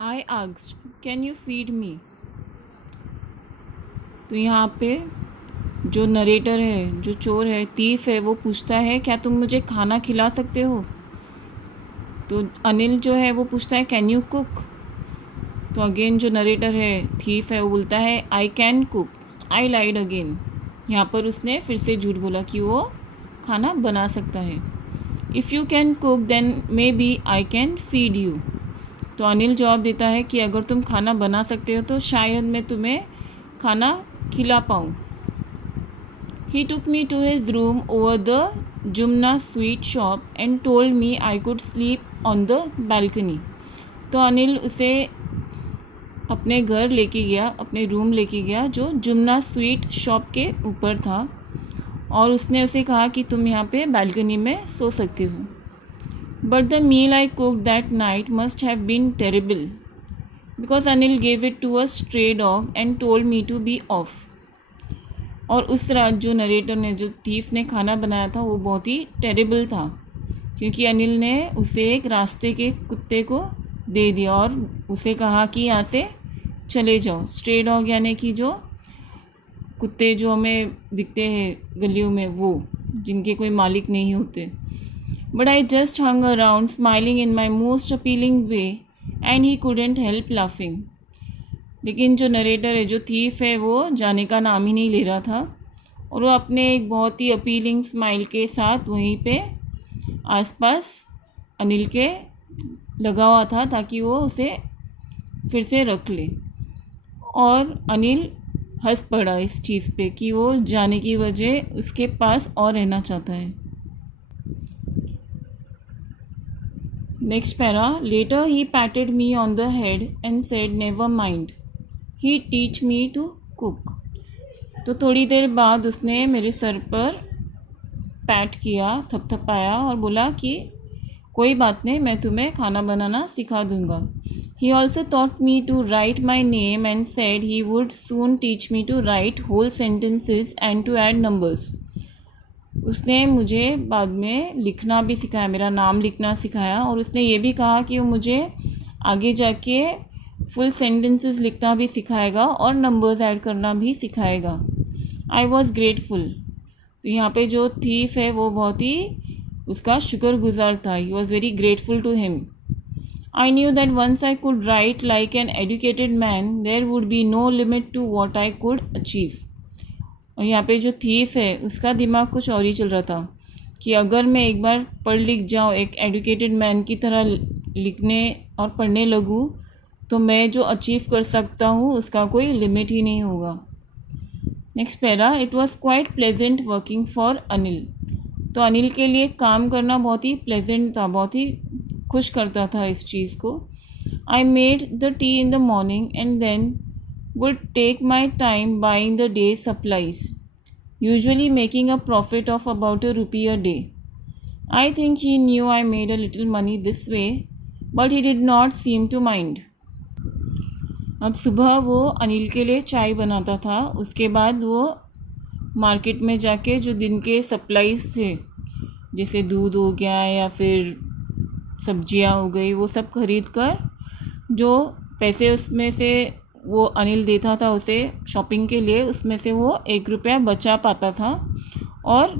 I asked, "Can you feed me?" तो यहाँ पे जो नरेटर है, जो चोर है, तीफ है, वो पूछता है क्या तुम मुझे खाना खिला सकते हो? तो अनिल जो है वो पूछता है कैन यू कुक? तो अगेन जो नरेटर है, थीफ है, वो बोलता है I can cook. I lied again. यहाँ पर उसने फिर से झूठ बोला कि वो खाना बना सकता है। If you can cook then maybe I can feed you. तो अनिल जवाब देता है कि अगर तुम खाना बना सकते हो तो शायद मैं तुम्हें खाना खिला पाऊँ। He took me to his room over the Jumna sweet shop and told me I could sleep on the balcony. तो अनिल उसे अपने घर लेके गया, अपने रूम लेके गया जो जुमना स्वीट शॉप के ऊपर था, और उसने उसे कहा कि तुम यहाँ पे बालकनी में सो सकते हो। But the meal I cook that night must have been terrible because Anil gave it to a stray dog and told me to be off. और उस रात जो नरेटर ने, जो थीफ ने खाना बनाया था वो बहुत ही टेरिबल था, क्योंकि अनिल ने उसे एक रास्ते के कुत्ते को दे दिया और उसे कहा कि यहाँ से चले जाओ। स्ट्रे डॉग यानी कि जो कुत्ते जो हमें दिखते हैं गलियों में, वो जिनके कोई मालिक नहीं होते। But I just hung around smiling in my most appealing way and he couldn't help laughing. लेकिन जो नरेटर है, जो थीफ है, वो जाने का नाम ही नहीं ले रहा था और वो अपने एक बहुत ही अपीलिंग स्माइल के साथ वहीं पे आसपास अनिल के लगा हुआ था ताकि वो उसे फिर से रख ले। और अनिल हंस पड़ा इस चीज़ पे कि वो जाने की वजह उसके पास और रहना चाहता है। Next para, later he patted me on the head and said never mind he teach me to cook. तो थोड़ी देर बाद उसने मेरे सर पर पैट किया, थपथपाया और बोला कि कोई बात नहीं, मैं तुम्हें खाना बनाना सिखा दूंगा। He also taught me to write my name and said he would soon teach me to write whole sentences and to add numbers. उसने मुझे बाद में लिखना भी सिखाया, मेरा नाम लिखना सिखाया, और उसने ये भी कहा कि वो मुझे आगे जाके फुल सेंटेंसेस लिखना भी सिखाएगा और नंबर्स ऐड करना भी सिखाएगा। I was grateful. तो यहाँ पे जो थीफ है वो बहुत ही उसका शुक्रगुजार था। He was very grateful to him. I knew that once I could write like an educated man there would be no limit to what I could achieve. और यहाँ पे जो थीफ है उसका दिमाग कुछ और ही चल रहा था कि अगर मैं एक बार पढ़ लिख जाऊँ, एक एजुकेटेड मैन की तरह लिखने और पढ़ने लगूँ, तो मैं जो अचीव कर सकता हूँ उसका कोई लिमिट ही नहीं होगा। Next para, it was quite pleasant working for Anil. तो अनिल के लिए काम करना बहुत ही प्लेजेंट था, बहुत ही खुश करता था इस चीज़ को। I made the tea in the morning and then would take my time buying the day supplies, usually making a profit of about ₹1 a day. I think he knew I made a little money this way, but he did not seem to mind. अब सुबह वो अनिल के लिए चाय बनाता था, उसके बाद वो मार्केट में जाके जो दिन के सप्लाईज थे, जैसे दूध हो गया या फिर सब्जियां हो गई, वो सब खरीद कर जो पैसे उसमें से वो अनिल देता था उसे शॉपिंग के लिए, उसमें से वो ₹1 बचा पाता था। और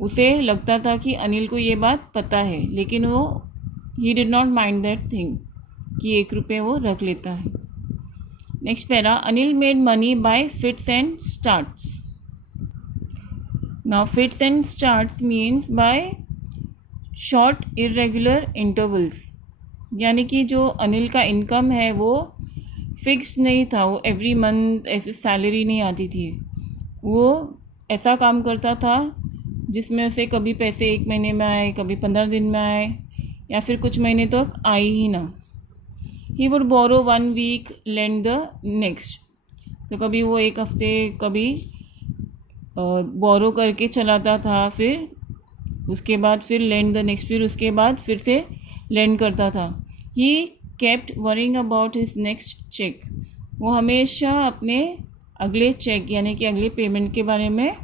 उसे लगता था कि अनिल को ये बात पता है, लेकिन वो he did not mind that thing कि ₹1 वो रख लेता है। Next para, Anil made money by fits and starts. Now fits and starts means by short irregular intervals, यानी कि जो अनिल का इनकम है वो फिक्स्ड नहीं था, वो एवरी मंथ ऐसे सैलरी नहीं आती थी। वो ऐसा काम करता था जिसमें उसे कभी पैसे 1 महीने में आए, कभी 15 दिन में आए, या फिर कुछ महीने तक आए ही ना। He would borrow 1 week lend the next. तो कभी वो 1 हफ्ते कभी बोरो करके चलाता था, फिर उसके बाद फिर लेंड द नेक्स्ट, फिर उसके बाद फिर से लेंड करता था। He kept worrying about his next cheque. वो हमेशा अपने अगले चेक यानी कि अगले पेमेंट के बारे में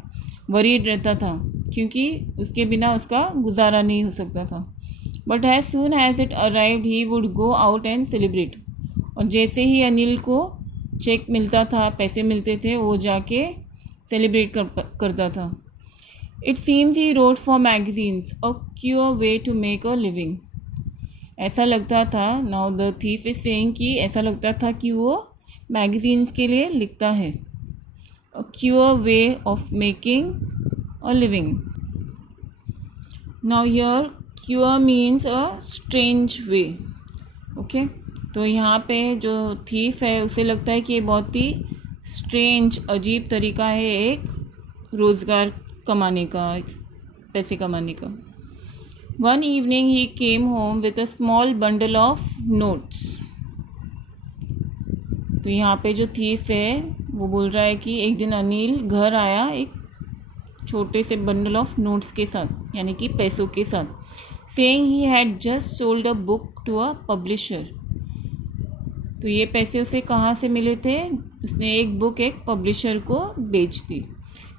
वरीड रहता था, क्योंकि उसके बिना उसका गुजारा नहीं हो सकता था। But as soon as it arrived he would go out and celebrate. और जैसे ही अनिल को चेक मिलता था, पैसे मिलते थे, वो जाके सेलिब्रेट करता था. It seems he wrote for magazines a cure way to make a living. ऐसा लगता था, now the thief is saying कि ऐसा लगता था कि वो मैगजीन्स के लिए लिखता है. अ cure way of making a living. Now here cure means a strange way. Okay, तो यहाँ पे जो थीफ है उसे लगता है कि ये बहुत ही स्ट्रेंज, अजीब तरीका है एक रोज़गार कमाने का, पैसे कमाने का. One evening he came home with a small bundle of notes. तो यहाँ पे जो थीफ है वो बोल रहा है कि एक दिन अनिल घर आया एक छोटे से बंडल ऑफ नोट्स के साथ, यानी कि पैसों के साथ. Saying he had just sold a book to a publisher. तो ये पैसे उसे कहाँ से मिले थे? उसने एक बुक एक पब्लिशर को बेच दी.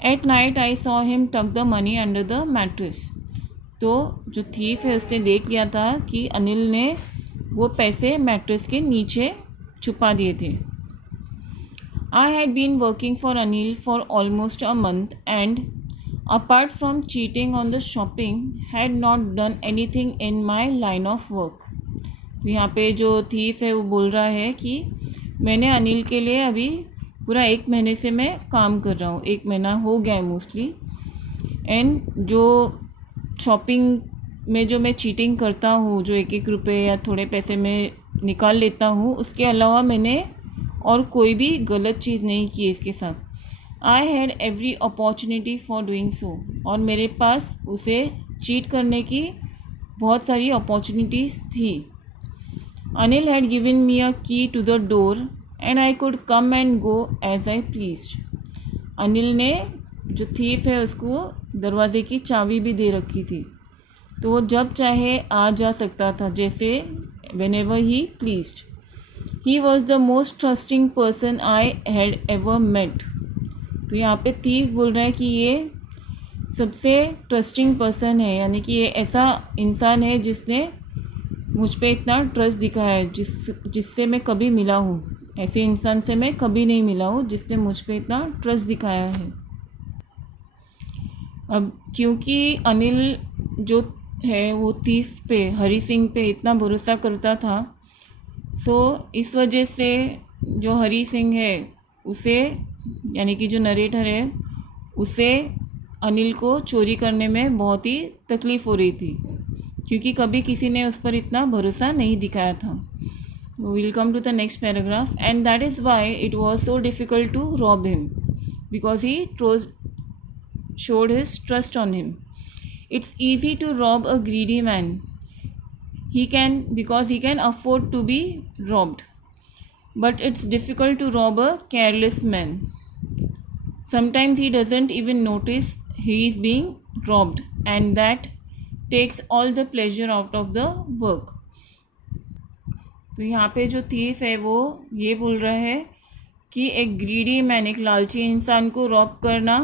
At night I saw him tuck the money under the mattress. तो जो थीफ है उसने देख लिया था कि अनिल ने वो पैसे मैट्रेस के नीचे छुपा दिए थे. I had been working for Anil for almost a month and apart from cheating on the shopping had not done anything in my line of work. तो यहाँ पे जो थीफ है वो बोल रहा है कि मैंने अनिल के लिए अभी पूरा 1 महीने से मैं काम कर रहा हूँ, 1 महीना हो गया है मोस्टली. एंड जो शॉपिंग में जो मैं चीटिंग करता हूँ, जो 1-1 रुपये या थोड़े पैसे में निकाल लेता हूँ, उसके अलावा मैंने और कोई भी गलत चीज़ नहीं की इसके साथ. I had every opportunity for doing so. और मेरे पास उसे चीट करने की बहुत सारी अपॉर्चुनिटीज़ थी. Anil had given me a key to the door and I could come and go as I pleased. Anil ने जो थीफ है उसको दरवाजे की चाबी भी दे रखी थी, तो वो जब चाहे आ जा सकता था, जैसे whenever he pleased. He was the most trusting person I had ever met. तो यहाँ पे थीफ बोल रहा है कि ये सबसे ट्रस्टिंग पर्सन है, यानी कि ये ऐसा इंसान है जिसने मुझ पे इतना ट्रस्ट दिखाया है, जिससे मैं कभी मिला हूँ. ऐसे इंसान से मैं कभी नहीं मिला हूँ जिसने मुझ पे इतना ट्रस्ट दिखाया है. अब क्योंकि अनिल जो है वो थीफ पे, हरी सिंह पे इतना भरोसा करता था, सो इस वजह से जो हरी सिंह है उसे, यानी कि जो नरेटर है, उसे अनिल को चोरी करने में बहुत ही तकलीफ़ हो रही थी, क्योंकि कभी किसी ने उस पर इतना भरोसा नहीं दिखाया था. Will come to the next paragraph. And that is why it was so difficult to rob him, because he showed his trust on him. It's easy to rob a greedy man. Because he can afford to be robbed. But it's difficult to rob a careless man. Sometimes he doesn't even notice he is being robbed, and that takes all the pleasure out of the work. तो यहाँ पे जो thief है वो ये बोल रहा है कि एक ग्रीडी मैन, एक लालची इंसान को रॉब करना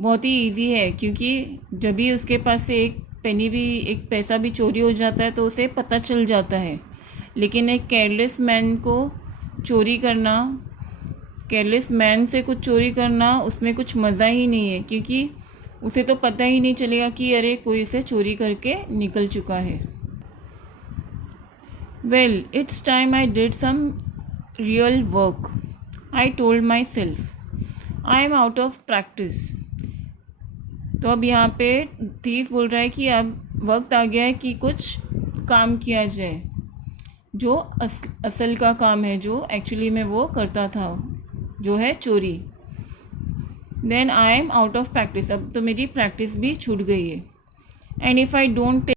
बहुत ही इजी है, क्योंकि जब भी उसके पास से एक पेनी भी, एक पैसा भी चोरी हो जाता है तो उसे पता चल जाता है. लेकिन एक केयरलेस मैन को चोरी करना, केयरलेस मैन से कुछ चोरी करना, उसमें कुछ मज़ा ही नहीं है, क्योंकि उसे तो पता ही नहीं चलेगा कि अरे कोई इसे चोरी करके निकल चुका है. Well, it's time I did some real work. I told myself I am out of practice. तो अब यहाँ पे थीफ बोल रहा है कि अब वक्त आ गया है कि कुछ काम किया जाए, जो असल का काम है, जो एक्चुअली में वो करता था, जो है चोरी. Then I am out of practice. अब तो मेरी प्रैक्टिस भी छूट गई है. And if I don't